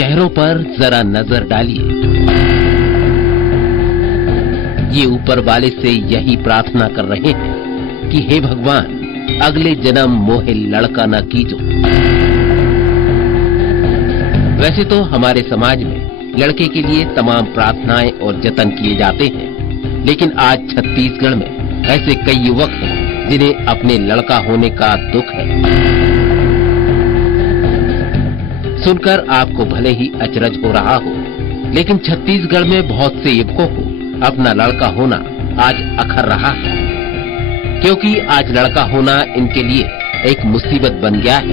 चेहरों पर जरा नजर डालिए। ये ऊपर वाले से यही प्रार्थना कर रहे हैं कि हे भगवान, अगले जन्म मोहे लड़का न कीजो। वैसे तो हमारे समाज में लड़के के लिए तमाम प्रार्थनाएं और जतन किए जाते हैं, लेकिन आज छत्तीसगढ़ में ऐसे कई युवक हैं जिन्हें अपने लड़का होने का दुख है। सुनकर आपको भले ही अचरज हो रहा हो, लेकिन छत्तीसगढ़ में बहुत से युवकों को अपना लड़का होना आज अखर रहा है, क्योंकि आज लड़का होना इनके लिए एक मुसीबत बन गया है।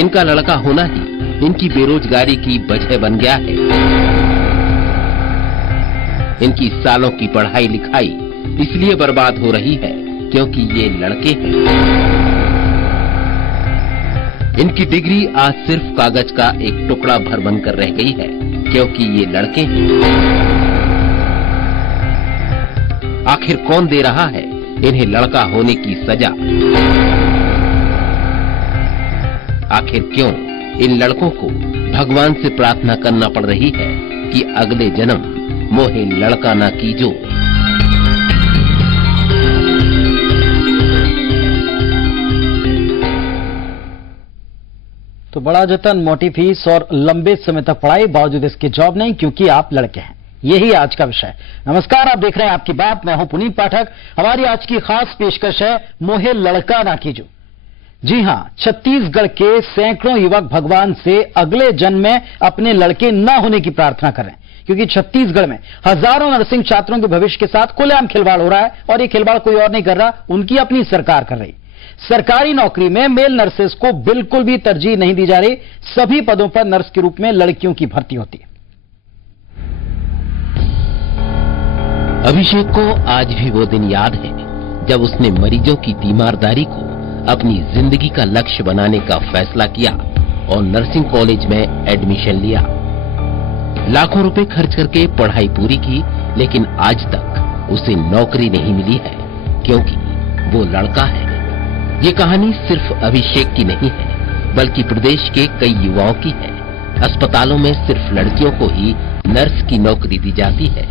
इनका लड़का होना ही इनकी बेरोजगारी की वजह बन गया है। इनकी सालों की पढ़ाई लिखाई इसलिए बर्बाद हो रही है क्योंकि ये लड़के हैं। इनकी डिग्री आज सिर्फ कागज का एक टुकड़ा भर बनकर रह गई है क्योंकि ये लड़के हैं। आखिर कौन दे रहा है इन्हें लड़का होने की सजा? आखिर क्यों इन लड़कों को भगवान से प्रार्थना करना पड़ रही है कि अगले जन्म मोहे लड़का ना कीजो? तो बड़ा जतन, मोटी फीस और लंबे समय तक पढ़ाई, बावजूद इसके जॉब नहीं क्योंकि आप लड़के हैं। यही आज का विषय। नमस्कार, आप देख रहे हैं आपकी बात, मैं हूं पुनीत पाठक। हमारी आज की खास पेशकश है मोहे लड़का ना कीजो। जी हां, छत्तीसगढ़ के सैकड़ों युवक भगवान से अगले जन्म में अपने लड़के न होने की प्रार्थना कर रहे हैं, क्योंकि छत्तीसगढ़ में हजारों नर्सिंग छात्रों के भविष्य के साथ खुलेआम खिलवाड़ हो रहा है और ये खिलवाड़ कोई और नहीं कर रहा, उनकी अपनी सरकार कर रही। सरकारी नौकरी में मेल नर्सेस को बिल्कुल भी तरजीह नहीं दी जा रही। सभी पदों पर नर्स के रूप में लड़कियों की भर्ती होती है। अभिषेक को आज भी वो दिन याद है जब उसने मरीजों की तीमारदारी को अपनी जिंदगी का लक्ष्य बनाने का फैसला किया और नर्सिंग कॉलेज में एडमिशन लिया। लाखों रुपए खर्च करके पढ़ाई पूरी की, लेकिन आज तक उसे नौकरी नहीं मिली है क्योंकि वो लड़का है। ये कहानी सिर्फ अभिषेक की नहीं है, बल्कि प्रदेश के कई युवाओं की है। अस्पतालों में सिर्फ लड़कियों को ही नर्स की नौकरी दी जाती है।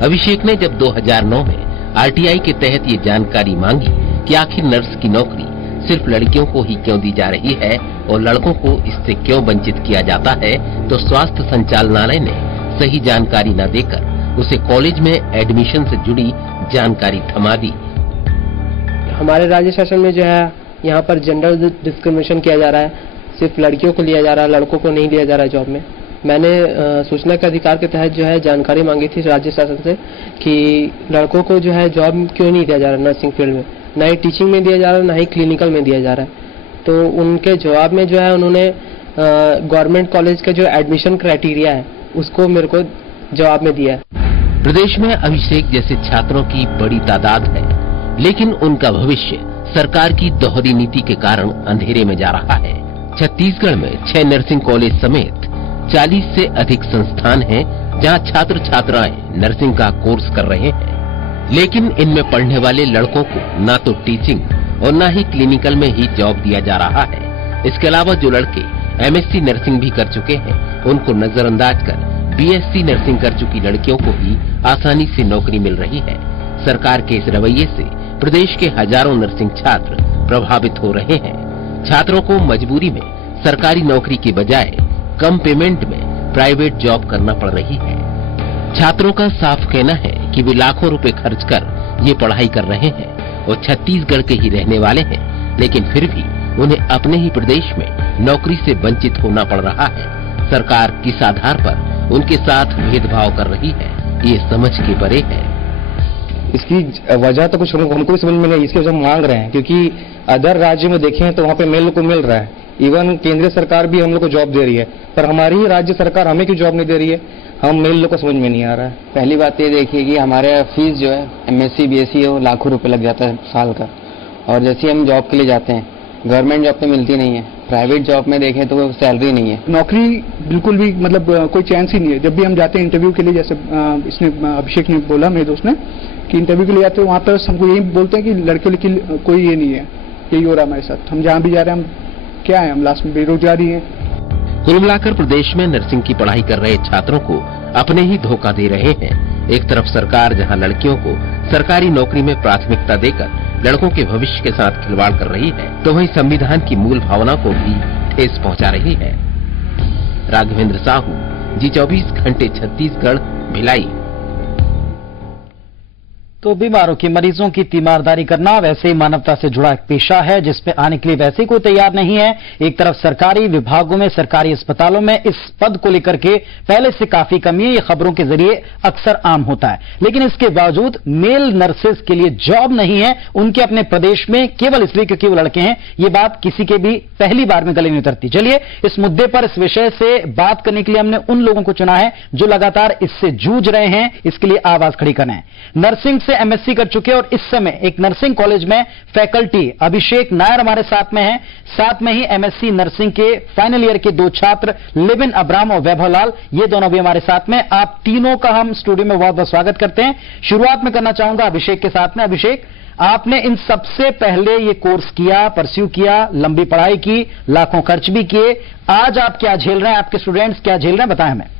अभिषेक ने जब 2009 में आरटीआई के तहत ये जानकारी मांगी कि आखिर नर्स की नौकरी सिर्फ लड़कियों को ही क्यों दी जा रही है और लड़कों को इससे क्यों वंचित किया जाता है, तो स्वास्थ्य संचालनालय ने सही जानकारी न देकर उसे कॉलेज में एडमिशन से जुड़ी जानकारी थमा दी। हमारे राज्य शासन में जो है यहाँ पर जेंडर डिस्क्रिमिनेशन किया जा रहा है, सिर्फ लड़कियों को लिया जा रहा है, लड़कों को नहीं लिया जा रहा है जॉब में। मैंने सूचना के अधिकार के तहत जो है जानकारी मांगी थी राज्य शासन से कि लड़कों को जो है जॉब क्यों नहीं दिया जा रहा नर्सिंग फील्ड में, ना ही टीचिंग में दिया जा रहा है, ना ही क्लिनिकल में दिया जा रहा है। तो उनके जवाब में जो है उन्होंने गवर्नमेंट कॉलेज का जो एडमिशन क्राइटेरिया है उसको मेरे को जवाब में दिया है। प्रदेश में अभिषेक जैसे छात्रों की बड़ी तादाद है, लेकिन उनका भविष्य सरकार की दोहरी नीति के कारण अंधेरे में जा रहा है। छत्तीसगढ़ में 6 नर्सिंग कॉलेज समेत 40 से अधिक संस्थान हैं जहां छात्र छात्राएं नर्सिंग का कोर्स कर रहे हैं, लेकिन इनमें पढ़ने वाले लड़कों को ना तो टीचिंग और ना ही क्लिनिकल में ही जॉब दिया जा रहा है। इसके अलावा जो लड़के एमएससी नर्सिंग भी कर चुके हैं उनको नजरअंदाज कर बीएससी नर्सिंग कर चुकी लड़कियों को ही आसानी से नौकरी मिल रही है। सरकार के इस रवैये से प्रदेश के हजारों नर्सिंग छात्र प्रभावित हो रहे हैं। छात्रों को मजबूरी में सरकारी नौकरी के बजाय कम पेमेंट में प्राइवेट जॉब करना पड़ रही है। छात्रों का साफ कहना है कि वे लाखों रुपए खर्च कर ये पढ़ाई कर रहे हैं और छत्तीसगढ़ के ही रहने वाले हैं, लेकिन फिर भी उन्हें अपने ही प्रदेश में नौकरी से वंचित होना पड़ रहा है। सरकार किस आधार पर उनके साथ भेदभाव कर रही है, ये समझ के परे है। इसकी वजह तो कुछ हमको भी समझ में नहीं, इसकी वजह मांग रहे हैं क्योंकि अदर राज्य में देखें तो वहाँ पे मेल को मिल रहा है। इवन केंद्रीय सरकार भी हम लोग को जॉब दे रही है, पर हमारी ही राज्य सरकार हमें क्यों जॉब नहीं दे रही है, हम मेल लोग को समझ में नहीं आ रहा है। पहली बात ये देखिए कि हमारे फीस जो है एमएससी बीएससी हो लाखों रुपए लग जाता है साल का, और जैसे हम जॉब के लिए जाते हैं गवर्नमेंट जॉब तो मिलती नहीं है, प्राइवेट जॉब में देखें तो सैलरी नहीं है, नौकरी बिल्कुल भी मतलब कोई चांस ही नहीं है। जब भी हम जाते हैं इंटरव्यू के लिए, जैसे इसने अभिषेक ने बोला मेरे दोस्त ने कि इंटरव्यू के लिए जाते हैं वहाँ पर हमको यही बोलते हैं कि लड़के की कोई ये नहीं है, यही हो रहा है हमारे साथ। हम जहाँ भी जा रहे हैं हम क्या है, हम लास्ट में बेरोजगारी है। कुल मिलाकर प्रदेश में नर्सिंग की पढ़ाई कर रहे छात्रों को अपने ही धोखा दे रहे हैं। एक तरफ सरकार जहां लड़कियों को सरकारी नौकरी में प्राथमिकता देकर लड़कों के भविष्य के साथ खिलवाड़ कर रही है, तो वहीं संविधान की मूल भावना को भी ठेस पहुंचा रही है। राघवेंद्र साहू, जी24 घंटे छत्तीसगढ़, भिलाई। तो बीमारों के मरीजों की तीमारदारी करना वैसे ही मानवता से जुड़ा एक पेशा है जिसपे आने के लिए वैसे ही कोई तैयार नहीं है। एक तरफ सरकारी विभागों में, सरकारी अस्पतालों में इस पद को लेकर के पहले से काफी कमी है, ये खबरों के जरिए अक्सर आम होता है। लेकिन इसके बावजूद मेल नर्सेज के लिए जॉब नहीं है उनके अपने प्रदेश में, केवल इसलिए क्योंकि वो लड़के हैं। ये बात किसी के भी पहली बार में गले नहीं उतरती। चलिए इस मुद्दे पर, इस विषय से बात करने के लिए हमने उन लोगों को चुना है जो लगातार इससे जूझ रहे हैं, इसके लिए आवाज खड़ी करना है। नर्सिंग से एमएससी कर चुके और इस समय एक नर्सिंग कॉलेज में फैकल्टी अभिषेक नायर हमारे साथ में हैं। साथ में ही एमएससी नर्सिंग के फाइनल ईयर के 2 छात्र लिविन अब्राम और वैभव लाल, ये दोनों भी हमारे साथ में। आप तीनों का हम स्टूडियो में बहुत बहुत स्वागत करते हैं। शुरुआत में करना चाहूंगा अभिषेक के साथ में। अभिषेक, आपने इन सबसे पहले ये कोर्स किया, परस्यू किया, लंबी पढ़ाई की, लाखों खर्च भी किए। आज आप क्या झेल रहे हैं, आपके स्टूडेंट्स क्या झेल रहे हैं, बताएं हमें।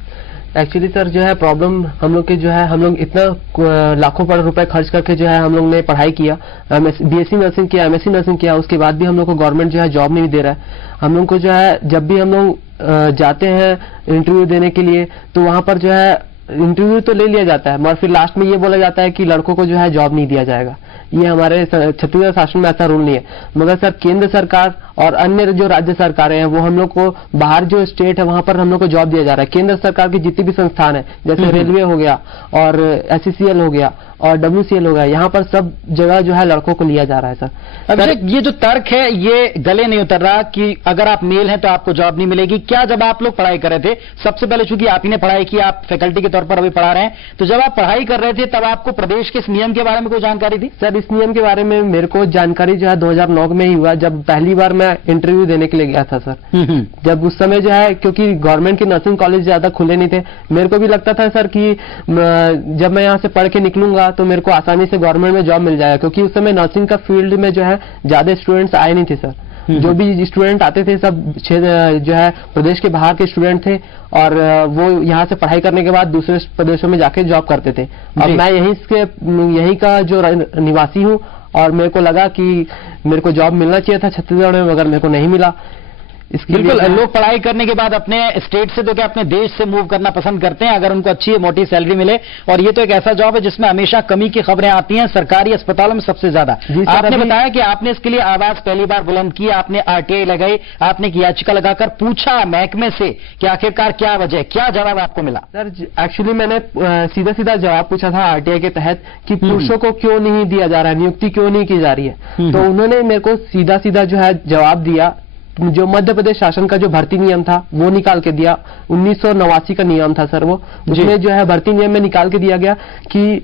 एक्चुअली सर जो है प्रॉब्लम हम लोग की जो है, हम लोग इतना लाखों रुपए खर्च करके जो है हम लोग ने पढ़ाई किया, बीएससी नर्सिंग किया, एमएससी नर्सिंग किया, उसके बाद भी हम लोग को गवर्नमेंट जो है जॉब नहीं दे रहा है। हम लोग को जो है जब भी हम लोग जाते हैं इंटरव्यू देने के लिए तो वहां पर जो है इंटरव्यू तो ले लिया जाता है मगर फिर लास्ट में ये बोला जाता है कि लड़कों को जो है जॉब नहीं दिया जाएगा। ये हमारे छत्तीसगढ़ शासन में ऐसा रूल नहीं है। मगर सर केंद्र सरकार और अन्य जो राज्य सरकारें हैं वो हम लोग को, बाहर जो स्टेट है वहां पर हम लोग को जॉब दिया जा रहा है। केंद्र सरकार की जितनी भी संस्थान है, जैसे रेलवे हो गया और एससीसीएल हो गया और डब्ल्यूसीएल हो गया, यहाँ पर सब जगह जो है लड़कों को लिया जा रहा है। सर अभिषेक, ये जो तर्क है ये गले नहीं उतर रहा कि अगर आप मेल हैं तो आपको जॉब नहीं मिलेगी। क्या जब आप लोग पढ़ाई कर रहे थे, सबसे पहले चूंकि आप ही ने पढ़ाई की, आप फैकल्टी के तौर पर अभी पढ़ा रहे हैं, तो जब आप पढ़ाई कर रहे थे तब आपको प्रदेश के इस नियम के बारे में कोई जानकारी थी? सर इस नियम के बारे में मेरे को जानकारी जो है 2009 में ही हुआ, जब पहली बार मैं इंटरव्यू देने के लिए गया था। सर जब उस समय जो है, क्योंकि गवर्नमेंट के नर्सिंग कॉलेज ज्यादा खुले नहीं थे, मेरे को भी लगता था सर कि जब मैं यहाँ से पढ़ के निकलूंगा तो मेरे को आसानी से गवर्नमेंट में जॉब मिल जाएगा, क्योंकि उस समय नर्सिंग का फील्ड में जो है ज्यादा स्टूडेंट्स आए नहीं थे। सर जो भी स्टूडेंट आते थे सब जो है प्रदेश के बाहर के स्टूडेंट थे और वो यहाँ से पढ़ाई करने के बाद दूसरे प्रदेशों में जाके जॉब करते थे। अब मैं यहीं का जो निवासी हूँ और मेरे को लगा कि मेरे को जॉब मिलना चाहिए था छत्तीसगढ़ में, मगर मेरे को नहीं मिला। बिल्कुल, लोग पढ़ाई करने के बाद अपने स्टेट से तो क्या अपने देश से मूव करना पसंद करते हैं अगर उनको अच्छी मोटी सैलरी मिले। और ये तो एक ऐसा जॉब है जिसमें हमेशा कमी की खबरें आती हैं, सरकारी अस्पतालों में सबसे ज्यादा। आपने बताया कि आपने इसके लिए आवाज पहली बार बुलंद की, आपने आरटीआई लगाई, आपने एक याचिका लगाकर पूछा महकमे से कि आखिरकार क्या वजह, क्या जवाब आपको मिला? सर एक्चुअली मैंने सीधा सीधा जवाब पूछा था आरटीआई के तहत कि पुरुषों को क्यों नहीं दिया जा रहा है, नियुक्ति क्यों नहीं की जा रही है। तो उन्होंने मेरे को सीधा सीधा जो है जवाब दिया, जो मध्य प्रदेश शासन का जो भर्ती नियम था वो निकाल के दिया। 1989 का नियम था सर वो, उसमें जो है भर्ती नियम में निकाल के दिया गया कि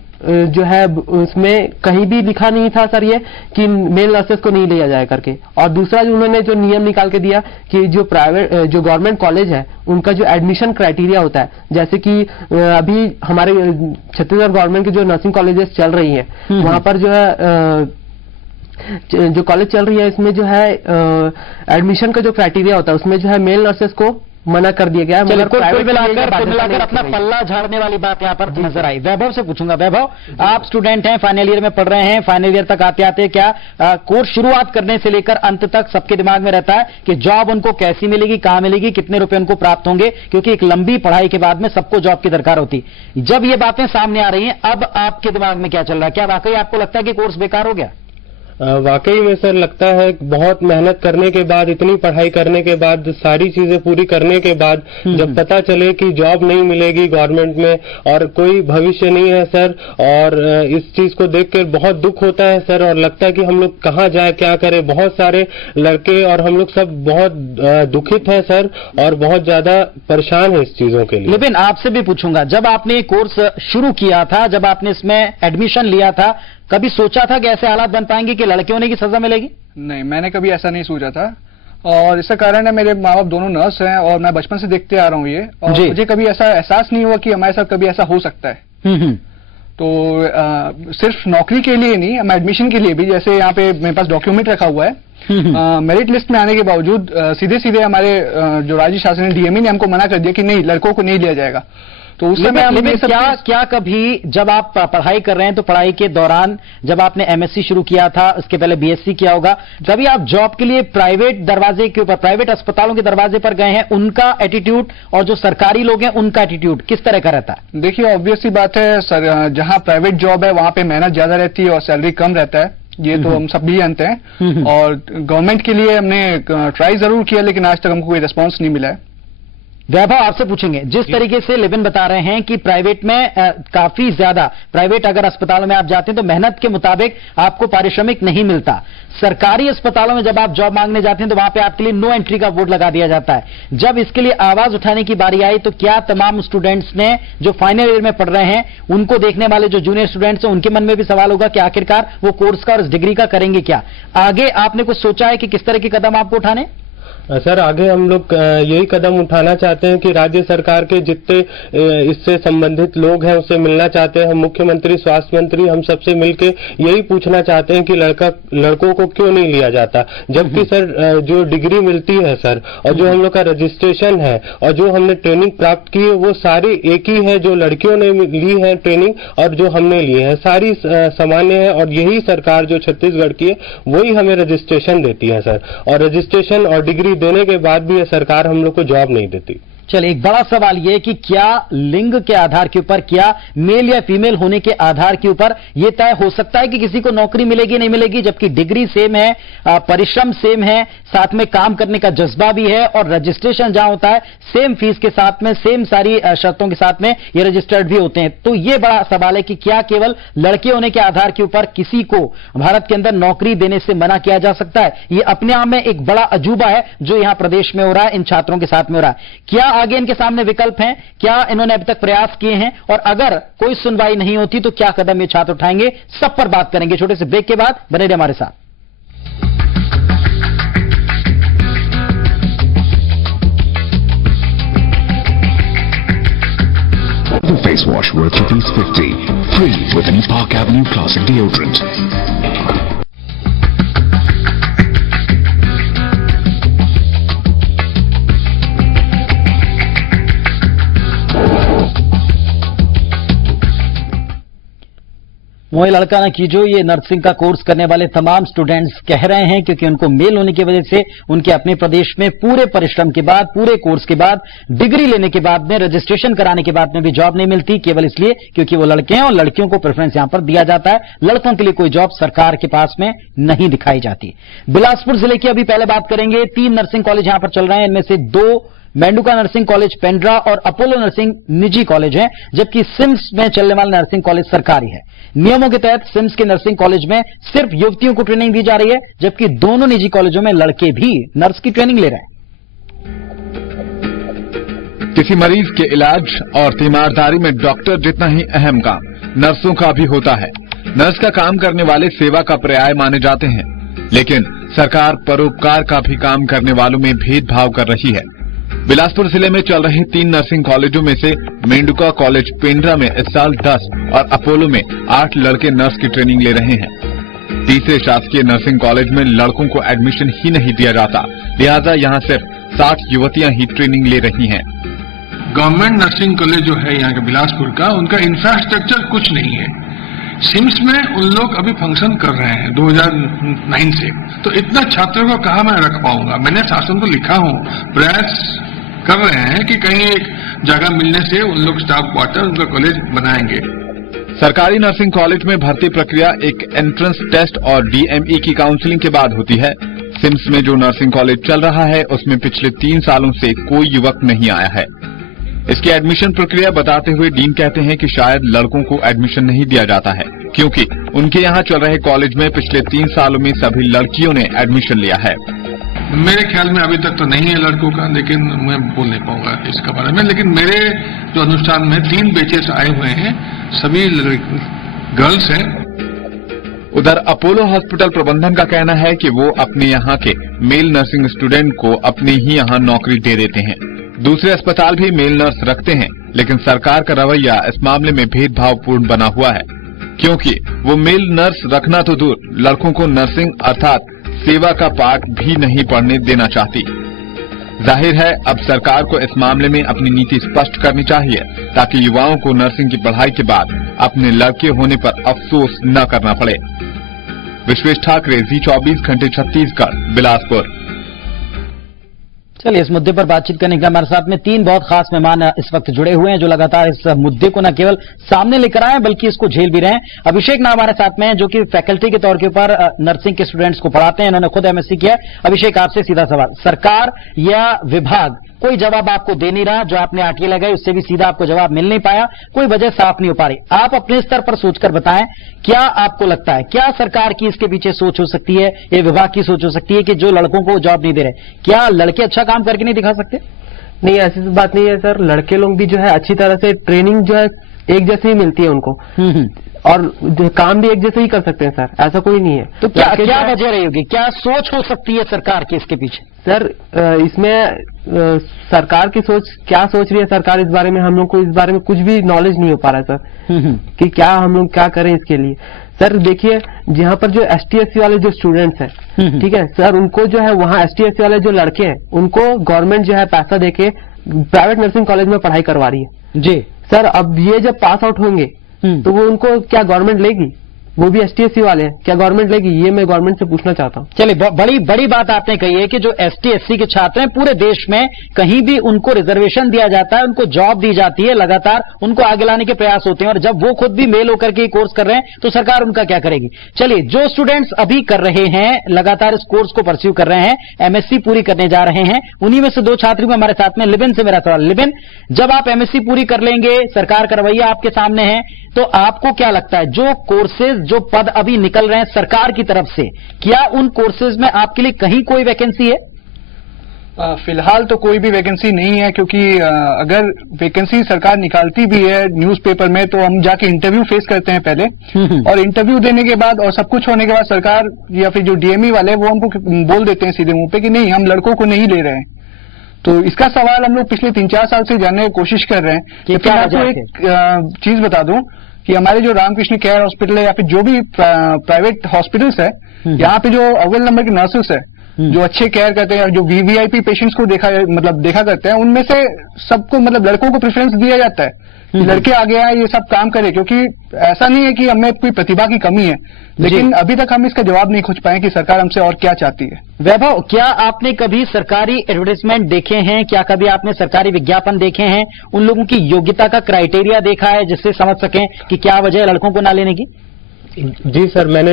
जो है उसमें कहीं भी लिखा नहीं था सर ये कि मेल नर्सेस को नहीं लिया जाए करके। और दूसरा जो उन्होंने जो नियम निकाल के दिया कि जो प्राइवेट जो गवर्नमेंट कॉलेज है उनका जो एडमिशन क्राइटेरिया होता है, जैसे कि अभी हमारे छत्तीसगढ़ गवर्नमेंट की जो नर्सिंग कॉलेजेस चल रही है वहां पर जो है जो कॉलेज चल रही है इसमें जो है एडमिशन का जो क्राइटेरिया होता है उसमें जो है मेल नर्सेस को मना कर दिया गया है। कुल मिलाकर अपना पल्ला झाड़ने वाली बात यहाँ पर नजर आई। वैभव से पूछूंगा, वैभव आप स्टूडेंट हैं, फाइनल ईयर में पढ़ रहे हैं, फाइनल ईयर तक आते आते क्या कोर्स शुरुआत करने से लेकर अंत तक सबके दिमाग में रहता है कि जॉब उनको कैसी मिलेगी, कहां मिलेगी, कितने रुपए उनको प्राप्त होंगे, क्योंकि एक लंबी पढ़ाई के बाद में सबको जॉब की दरकार होती। जब ये बातें सामने आ रही हैं, अब आपके दिमाग में क्या चल रहा है? क्या वाकई आपको लगता है कि कोर्स बेकार हो गया? वाकई में सर लगता है बहुत मेहनत करने के बाद, इतनी पढ़ाई करने के बाद, सारी चीजें पूरी करने के बाद जब पता चले कि जॉब नहीं मिलेगी गवर्नमेंट में और कोई भविष्य नहीं है सर, और इस चीज को देखकर बहुत दुख होता है सर और लगता है कि हम लोग कहाँ जाए, क्या करें। बहुत सारे लड़के और हम लोग सब बहुत दुखित है सर और बहुत ज्यादा परेशान है इस चीजों के लिए। लेकिन आपसे भी पूछूंगा, जब आपने कोर्स शुरू किया था, जब आपने इसमें एडमिशन लिया था, कभी सोचा था कि ऐसे हालात बन पाएंगे कि लड़के होने की सजा मिलेगी? नहीं, मैंने कभी ऐसा नहीं सोचा था। और इसका कारण है मेरे माँ बाप दोनों नर्स हैं और मैं बचपन से देखते आ रहा हूँ ये, और मुझे कभी ऐसा एहसास नहीं हुआ कि हमारे साथ कभी ऐसा हो सकता है। तो सिर्फ नौकरी के लिए नहीं, हम एडमिशन के लिए भी, जैसे यहाँ पे मेरे पास डॉक्यूमेंट रखा हुआ है, मेरिट लिस्ट में आने के बावजूद सीधे सीधे हमारे जो राज्य शासन ने, डीएमई ने हमको मना कर दिया कि नहीं, लड़कों को नहीं लिया जाएगा। तो उस समय हमने क्या कभी जब आप पढ़ाई कर रहे हैं, तो पढ़ाई के दौरान जब आपने एमएससी शुरू किया था, उसके पहले बीएससी किया होगा, कभी आप जॉब के लिए प्राइवेट दरवाजे के ऊपर, प्राइवेट अस्पतालों के दरवाजे पर गए हैं, उनका एटीट्यूड और जो सरकारी लोग हैं उनका एटीट्यूड किस तरह का रहता है? देखिए, ऑब्वियस सी बात है सर, जहां प्राइवेट जॉब है वहां पे मेहनत ज्यादा रहती है और सैलरी कम रहता है, ये तो हम सब भी जानते हैं। और गवर्नमेंट के लिए हमने ट्राई जरूर किया, लेकिन आज तक हमको कोई रिस्पॉन्स नहीं मिला है। वैभव, आपसे पूछेंगे, जिस तरीके से लिबिन बता रहे हैं कि प्राइवेट में काफी ज्यादा, प्राइवेट अगर अस्पतालों में आप जाते हैं तो मेहनत के मुताबिक आपको पारिश्रमिक नहीं मिलता, सरकारी अस्पतालों में जब आप जॉब मांगने जाते हैं तो वहां पे आपके लिए नो एंट्री का बोर्ड लगा दिया जाता है। जब इसके लिए आवाज उठाने की बारी आई तो क्या तमाम स्टूडेंट्स ने, जो फाइनल ईयर में पढ़ रहे हैं, उनको देखने वाले जो जूनियर स्टूडेंट्स हैं, उनके मन में भी सवाल होगा कि आखिरकार वो कोर्स का और इस डिग्री का करेंगे क्या? आगे आपने कुछ सोचा है कि किस तरह के कदम आपको उठाने? सर, आगे हम लोग यही कदम उठाना चाहते हैं कि राज्य सरकार के जितने इससे संबंधित लोग हैं उससे मिलना चाहते हैं। हम मुख्यमंत्री, स्वास्थ्य मंत्री, हम सबसे मिलके यही पूछना चाहते हैं कि लड़कों को क्यों नहीं लिया जाता, जबकि सर जो डिग्री मिलती है सर, और जो हम लोग का रजिस्ट्रेशन है और जो हमने ट्रेनिंग प्राप्त की है, वो सारी एक ही है। जो लड़कियों ने ली है ट्रेनिंग और जो हमने लिए है, सारी सामान्य है, और यही सरकार जो छत्तीसगढ़ की है वही हमें रजिस्ट्रेशन देती है सर। और रजिस्ट्रेशन और डिग्री देने के बाद भी ये सरकार हम लोग को जॉब नहीं देती। चलिए, एक बड़ा सवाल यह है कि क्या लिंग के आधार के ऊपर, क्या मेल या फीमेल होने के आधार के ऊपर यह तय हो सकता है कि किसी को नौकरी मिलेगी नहीं मिलेगी, जबकि डिग्री सेम है, परिश्रम सेम है, साथ में काम करने का जज्बा भी है, और रजिस्ट्रेशन जहां होता है सेम फीस के साथ में, सेम सारी शर्तों के साथ में ये रजिस्टर्ड भी होते हैं। तो यह बड़ा सवाल है कि क्या केवल लड़के होने के आधार के ऊपर किसी को भारत के अंदर नौकरी देने से मना किया जा सकता है? यह अपने आप में एक बड़ा अजूबा है जो यहां प्रदेश में हो रहा है, इन छात्रों के साथ में हो रहा है। क्या आगे इनके सामने विकल्प हैं? क्या इन्होंने अभी तक प्रयास किए हैं? और अगर कोई सुनवाई नहीं होती तो क्या कदम ये छात्र उठाएंगे? सब पर बात करेंगे छोटे से ब्रेक के बाद। बने रहिए हमारे साथ। The face wash worth ₹50, free with any Park Avenue Classic deodorant. मोए लड़का ना कीजो, ये नर्सिंग का कोर्स करने वाले तमाम स्टूडेंट्स कह रहे हैं, क्योंकि उनको मेल होने की वजह से उनके अपने प्रदेश में पूरे परिश्रम के बाद, पूरे कोर्स के बाद, डिग्री लेने के बाद में, रजिस्ट्रेशन कराने के बाद में भी जॉब नहीं मिलती, केवल इसलिए क्योंकि वो लड़के हैं और लड़कियों को प्रेफरेंस यहां पर दिया जाता है। लड़कों के लिए कोई जॉब सरकार के पास में नहीं दिखाई जाती। बिलासपुर जिले की अभी पहले बात करेंगे। 3 नर्सिंग कॉलेज यहां पर चल रहे हैं, इनमें से 2 मेंडुका नर्सिंग कॉलेज पेंड्रा और अपोलो नर्सिंग निजी कॉलेज हैं, जबकि सिम्स में चलने वाला नर्सिंग कॉलेज सरकारी है। नियमों के तहत सिम्स के नर्सिंग कॉलेज में सिर्फ युवतियों को ट्रेनिंग दी जा रही है, जबकि दोनों निजी कॉलेजों में लड़के भी नर्स की ट्रेनिंग ले रहे हैं। किसी मरीज के इलाज और तीमारदारी में डॉक्टर जितना ही अहम काम नर्सों का भी होता है। नर्स का काम करने वाले सेवा का पर्याय माने जाते हैं, लेकिन सरकार परोपकार का भी काम करने वालों में भेदभाव कर रही है। बिलासपुर जिले में चल रहे 3 नर्सिंग कॉलेजों में से मेंडुका कॉलेज पेंड्रा में इस साल 10 और अपोलो में 8 लड़के नर्स की ट्रेनिंग ले रहे हैं। तीसरे शासकीय नर्सिंग कॉलेज में लड़कों को एडमिशन ही नहीं दिया जाता, लिहाजा यहाँ सिर्फ 60 युवतियां ही ट्रेनिंग ले रही हैं। गवर्नमेंट नर्सिंग कॉलेज जो है यहाँ के बिलासपुर का, उनका इंफ्रास्ट्रक्चर कुछ नहीं है। सिम्स में उन लोग अभी फंक्शन कर रहे हैं 2009 से, तो इतना छात्रों को कहाँ मैं रख पाऊंगा। मैंने शासन को लिखा हूँ, प्रयास कर रहे हैं कि कहीं एक जगह मिलने से उन लोग स्टाफ क्वार्टर उनका कॉलेज बनाएंगे। सरकारी नर्सिंग कॉलेज में भर्ती प्रक्रिया एक एंट्रेंस टेस्ट और डीएमई की काउंसलिंग के बाद होती है। सिम्स में जो नर्सिंग कॉलेज चल रहा है उसमें पिछले 3 सालों से कोई युवक नहीं आया है। इसकी एडमिशन प्रक्रिया बताते हुए डीन कहते हैं कि शायद लड़कों को एडमिशन नहीं दिया जाता है, क्योंकि उनके यहाँ चल रहे कॉलेज में पिछले 3 सालों में सभी लड़कियों ने एडमिशन लिया है। मेरे ख्याल में अभी तक तो नहीं है लड़कों का, लेकिन मैं बोल नहीं पाऊंगा इसका बारे में। लेकिन मेरे जो अनुष्ठान में 3 बैचेस आए हुए हैं, सभी गर्ल्स हैं। उधर अपोलो हॉस्पिटल प्रबंधन का कहना है कि वो अपने यहाँ के मेल नर्सिंग स्टूडेंट को अपने ही यहाँ नौकरी दे देते हैं। दूसरे अस्पताल भी मेल नर्स रखते हैं, लेकिन सरकार का रवैया इस मामले में भेदभावपूर्ण बना हुआ है, क्योंकि वो मेल नर्स रखना तो दूर, लड़कों को नर्सिंग अर्थात सेवा का पाठ भी नहीं पढ़ने देना चाहती। जाहिर है अब सरकार को इस मामले में अपनी नीति स्पष्ट करनी चाहिए, ताकि युवाओं को नर्सिंग की पढ़ाई के बाद अपने लड़के होने पर अफसोस न करना पड़े। विश्वेश ठाकरे, जी24 घंटे छत्तीसगढ़, बिलासपुर। चलिए, इस मुद्दे पर बातचीत करने के लिए हमारे साथ में तीन बहुत खास मेहमान इस वक्त जुड़े हुए हैं, जो लगातार इस मुद्दे को न केवल सामने लेकर आए बल्कि इसको झेल भी रहे हैं। अभिषेक नाम हमारे साथ में है, जो कि फैकल्टी के तौर के ऊपर नर्सिंग के स्टूडेंट्स को पढ़ाते हैं, इन्होंने खुद एमएससी किया है। अभिषेक, आपसे सीधा सवाल, सरकार या विभाग कोई जवाब आपको दे नहीं रहा, जो आपने आरटीए लगाई उससे भी सीधा आपको जवाब मिल नहीं पाया, कोई वजह साफ नहीं हो पा रही। आप अपने स्तर पर सोचकर बताएं, क्या आपको लगता है, क्या सरकार की इसके पीछे सोच हो सकती है, ये विभाग की सोच हो सकती है कि जो लड़कों को जॉब नहीं दे रहे, क्या लड़के अच्छा काम करके नहीं दिखा सकते? नहीं, ऐसी बात नहीं है सर। लड़के लोग भी जो है अच्छी तरह से ट्रेनिंग जो है एक जैसे ही मिलती है उनको, और काम भी एक जैसे ही कर सकते हैं सर, ऐसा कोई नहीं है। तो क्या वजह रही होगी, क्या सोच हो सकती है सरकार की इसके पीछे? सर, इसमें सरकार की सोच क्या सोच रही है सरकार, इस बारे में हम लोग को इस बारे में कुछ भी नॉलेज नहीं हो पा रहा है सर, कि क्या हम लोग क्या करें इसके लिए। सर देखिए, जहाँ पर जो ST/SC वाले जो स्टूडेंट्स हैं, ठीक है सर, उनको जो है वहाँ ST/SC वाले जो लड़के हैं उनको गवर्नमेंट जो है पैसा देके प्राइवेट नर्सिंग कॉलेज में पढ़ाई करवा रही है जी सर। अब ये जब पास आउट होंगे तो वो उनको क्या गवर्नमेंट लेगी? वो भी ST/SC वाले हैं, क्या गवर्नमेंट लेगी? ये मैं गवर्नमेंट से पूछना चाहता हूँ। चलिए, बड़ी बात आपने कही है कि जो ST/SC के छात्र हैं पूरे देश में कहीं भी उनको रिजर्वेशन दिया जाता है, उनको जॉब दी जाती है, लगातार उनको आगे लाने के प्रयास होते हैं, और जब वो खुद भी मेल होकर के कोर्स कर रहे हैं तो सरकार उनका क्या करेगी? चलिए, जो स्टूडेंट्स अभी कर रहे हैं, लगातार इस कोर्स को परस्यू कर रहे हैं, MSc पूरी करने जा रहे हैं, उन्हीं में से दो छात्र भी हमारे साथ में। लिबिन से मेरा सवाल, लिबिन, जब आप MSc पूरी कर लेंगे, सरकार का रवैया आपके सामने है, तो आपको क्या लगता है जो कोर्सेज, जो पद अभी निकल रहे हैं सरकार की तरफ से, क्या उन कोर्सेज में आपके लिए कहीं कोई वैकेंसी है? फिलहाल तो कोई भी वैकेंसी नहीं है, क्योंकि अगर वैकेंसी सरकार निकालती भी है न्यूज़पेपर में तो हम जाके इंटरव्यू फेस करते हैं पहले, और इंटरव्यू देने के बाद और सब कुछ होने के बाद सरकार या फिर जो DME वाले वो हमको बोल देते हैं सीधे मुंह पे कि नहीं, हम लड़कों को नहीं ले रहे हैं। तो इसका सवाल हम लोग पिछले 3-4 साल से जानने की कोशिश कर रहे हैं। कि क्या आपको एक चीज बता दूं कि हमारे जो रामकृष्ण केयर हॉस्पिटल है या फिर जो भी प्राइवेट हॉस्पिटल्स है, यहाँ पे जो अव्वल नंबर के नर्सेस है जो अच्छे केयर करते हैं, जो VIP पेशेंट्स को देखा करते हैं, उनमें से सबको लड़कों को प्रेफरेंस दिया जाता है कि लड़के आगे आए, ये सब काम करें, क्योंकि ऐसा नहीं है कि हमें कोई प्रतिभा की कमी है, लेकिन अभी तक हम इसका जवाब नहीं खोज पाए कि सरकार हमसे और क्या चाहती है। वैभव, क्या आपने कभी सरकारी एडवर्टाइजमेंट देखे हैं, क्या कभी आपने सरकारी विज्ञापन देखे हैं, उन लोगों की योग्यता का क्राइटेरिया देखा है जिससे समझ सकें कि क्या वजह है लड़कों को ना लेने की? जी सर, मैंने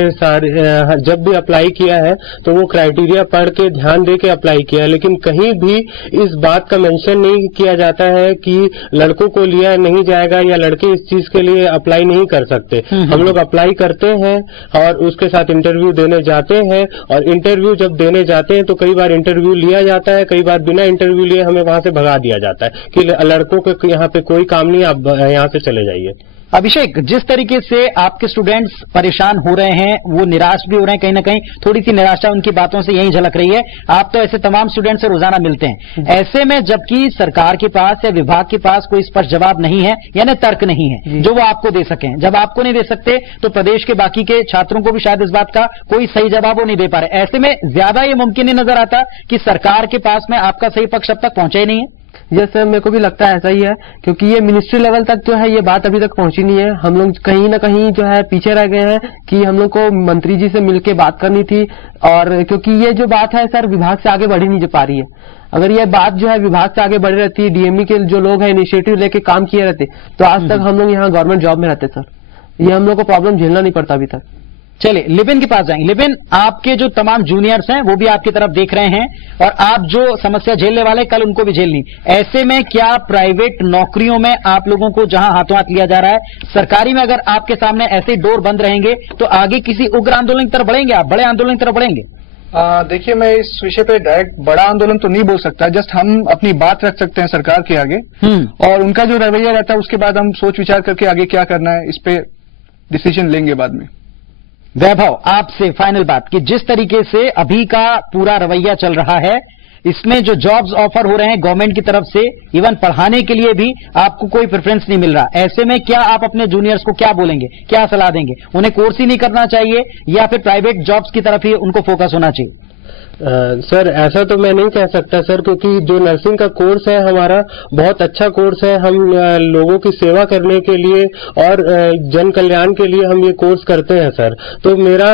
जब भी अप्लाई किया है तो वो क्राइटेरिया पढ़ के ध्यान दे के अप्लाई किया है, लेकिन कहीं भी इस बात का मेंशन नहीं किया जाता है कि लड़कों को लिया नहीं जाएगा या लड़के इस चीज के लिए अप्लाई नहीं कर सकते। हम लोग अप्लाई करते हैं और उसके साथ इंटरव्यू देने जाते हैं, और इंटरव्यू जब देने जाते हैं तो कई बार इंटरव्यू लिया जाता है, कई बार बिना इंटरव्यू लिए हमें वहां से भगा दिया जाता है कि लड़कों को यहाँ पे कोई काम नहीं, आप यहाँ से चले जाइए। अभिषेक, जिस तरीके से आपके स्टूडेंट्स परेशान हो रहे हैं, वो निराश भी हो रहे हैं, कहीं ना कहीं थोड़ी सी निराशा उनकी बातों से यही झलक रही है। आप तो ऐसे तमाम स्टूडेंट्स से रोजाना मिलते हैं, ऐसे में जबकि सरकार के पास या विभाग के पास कोई स्पष्ट जवाब नहीं है, यानी तर्क नहीं है जो वो आपको दे सकें, जब आपको नहीं दे सकते तो प्रदेश के बाकी के छात्रों को भी शायद इस बात का कोई सही जवाब वो नहीं दे पा रहे। ऐसे में ज्यादा ये मुमकिन नहीं नजर आता कि सरकार के पास में आपका सही पक्ष अब तक पहुंचा ही नहीं है? यस सर, मेरे को भी लगता है ऐसा ही है, क्योंकि ये मिनिस्ट्री लेवल तक जो है ये बात अभी तक पहुंची नहीं है। हम लोग कहीं ना कहीं जो है पीछे रह गए हैं कि हम लोग को मंत्री जी से मिलकर बात करनी थी, और क्योंकि ये जो बात है सर विभाग से आगे बढ़ी नहीं पा रही है। अगर ये बात जो है विभाग से आगे बढ़ी रहती, DME के जो लोग हैं इनिशिएटिव लेके काम किए रहते, तो आज तक हम लोग यहाँ गवर्नमेंट जॉब में रहते सर। ये हम लोग को प्रॉब्लम झेलना नहीं पड़ता अभी तक। चलिए, लिबिन के पास जाएंगे। लिबिन, आपके जो तमाम जूनियर्स हैं वो भी आपकी तरफ देख रहे हैं, और आप जो समस्या झेलने वाले कल उनको भी झेलनी। ऐसे में क्या प्राइवेट नौकरियों में आप लोगों को जहां हाथों हाथ लिया जा रहा है, सरकारी में अगर आपके सामने ऐसे डोर बंद रहेंगे तो आगे किसी उग्र आंदोलन की तरफ बढ़ेंगे, आप बड़े आंदोलन की तरफ बढ़ेंगे? देखिए, मैं इस विषय पे डायरेक्ट बड़ा आंदोलन तो नहीं बोल सकता, जस्ट हम अपनी बात रख सकते हैं सरकार के आगे, और उनका जो रवैया रहता है उसके बाद हम सोच विचार करके आगे क्या करना है इस पे डिसीजन लेंगे बाद में। वैभव, आपसे फाइनल बात कि जिस तरीके से अभी का पूरा रवैया चल रहा है, इसमें जो जॉब्स ऑफर हो रहे हैं गवर्नमेंट की तरफ से, इवन पढ़ाने के लिए भी आपको कोई प्रेफरेंस नहीं मिल रहा, ऐसे में क्या आप अपने जूनियर्स को क्या बोलेंगे, क्या सलाह देंगे? उन्हें कोर्स ही नहीं करना चाहिए या फिर प्राइवेट जॉब्स की तरफ ही उनको फोकस होना चाहिए? सर ऐसा तो मैं नहीं कह सकता सर, क्योंकि जो नर्सिंग का कोर्स है हमारा बहुत अच्छा कोर्स है। हम लोगों की सेवा करने के लिए और जन कल्याण के लिए हम ये कोर्स करते हैं सर। तो मेरा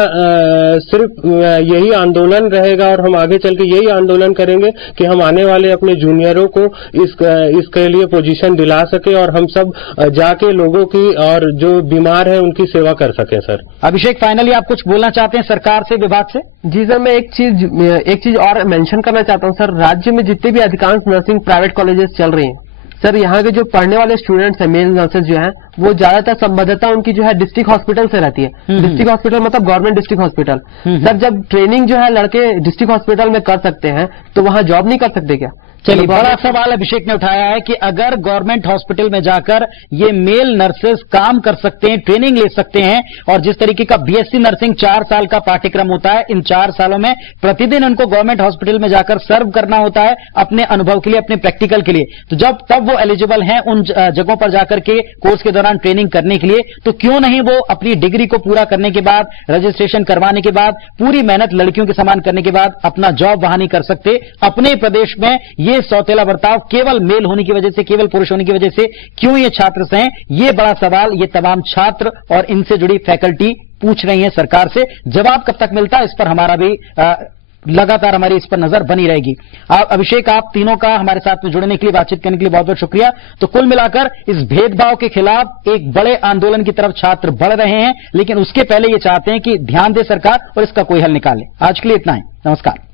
सिर्फ यही आंदोलन रहेगा और हम आगे चल के यही आंदोलन करेंगे कि हम आने वाले अपने जूनियरों को इसके लिए पोजीशन दिला सके और हम सब जाके लोगों की और जो बीमार है उनकी सेवा कर सके सर। अभिषेक, फाइनली आप कुछ बोलना चाहते हैं सरकार से, विभाग से? जी सर, मैं एक चीज और मेंशन करना चाहता हूं सर। राज्य में जितने भी अधिकांश नर्सिंग प्राइवेट कॉलेजेस चल रही हैं सर, यहाँ के जो पढ़ने वाले स्टूडेंट्स हैं, मेल नर्सेज जो हैं, वो ज्यादातर संबद्धता उनकी जो है डिस्ट्रिक्ट हॉस्पिटल से रहती है। डिस्ट्रिक्ट हॉस्पिटल मतलब गवर्नमेंट डिस्ट्रिक्ट हॉस्पिटल। सर जब ट्रेनिंग जो है लड़के डिस्ट्रिक्ट हॉस्पिटल में कर सकते हैं तो वहाँ जॉब नहीं कर सकते क्या? चलिए, बड़ा सवाल अभिषेक ने उठाया है कि अगर गवर्नमेंट हॉस्पिटल में जाकर ये मेल नर्सेज काम कर सकते हैं, ट्रेनिंग ले सकते हैं, और जिस तरीके का बीएससी नर्सिंग 4 साल का पाठ्यक्रम होता है, इन 4 सालों में प्रतिदिन उनको गवर्नमेंट हॉस्पिटल में जाकर सर्व करना होता है अपने अनुभव के लिए, अपने प्रैक्टिकल के लिए, तो तब वो एलिजिबल हैं उन जगहों पर जाकर के कोर्स के दौरान ट्रेनिंग करने के लिए, तो क्यों नहीं वो अपनी डिग्री को पूरा करने के बाद, रजिस्ट्रेशन करवाने के बाद, पूरी मेहनत लड़कियों के समान करने के बाद अपना जॉब वहां नहीं कर सकते? अपने प्रदेश में ये सौतेला बर्ताव केवल मेल होने की वजह से, केवल पुरुष होने की वजह से क्यों ये छात्र हैं? ये बड़ा सवाल ये तमाम छात्र और इनसे जुड़ी फैकल्टी पूछ रही है सरकार से। जवाब कब तक मिलता है इस पर हमारा भी लगातार हमारी इस पर नजर बनी रहेगी। अभिषेक, आप तीनों का हमारे साथ में जुड़ने के लिए, बातचीत करने के लिए बहुत बहुत शुक्रिया। तो कुल मिलाकर इस भेदभाव के खिलाफ एक बड़े आंदोलन की तरफ छात्र बढ़ रहे हैं, लेकिन उसके पहले ये चाहते हैं कि ध्यान दे सरकार और इसका कोई हल निकाले। आज के लिए इतना ही, नमस्कार।